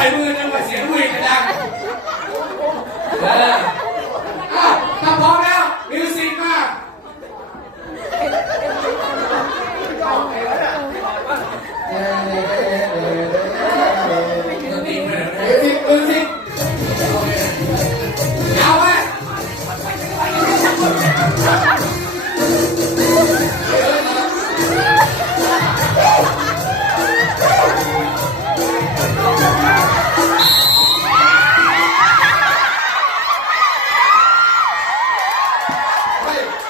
百有没有人我协助的 Hey!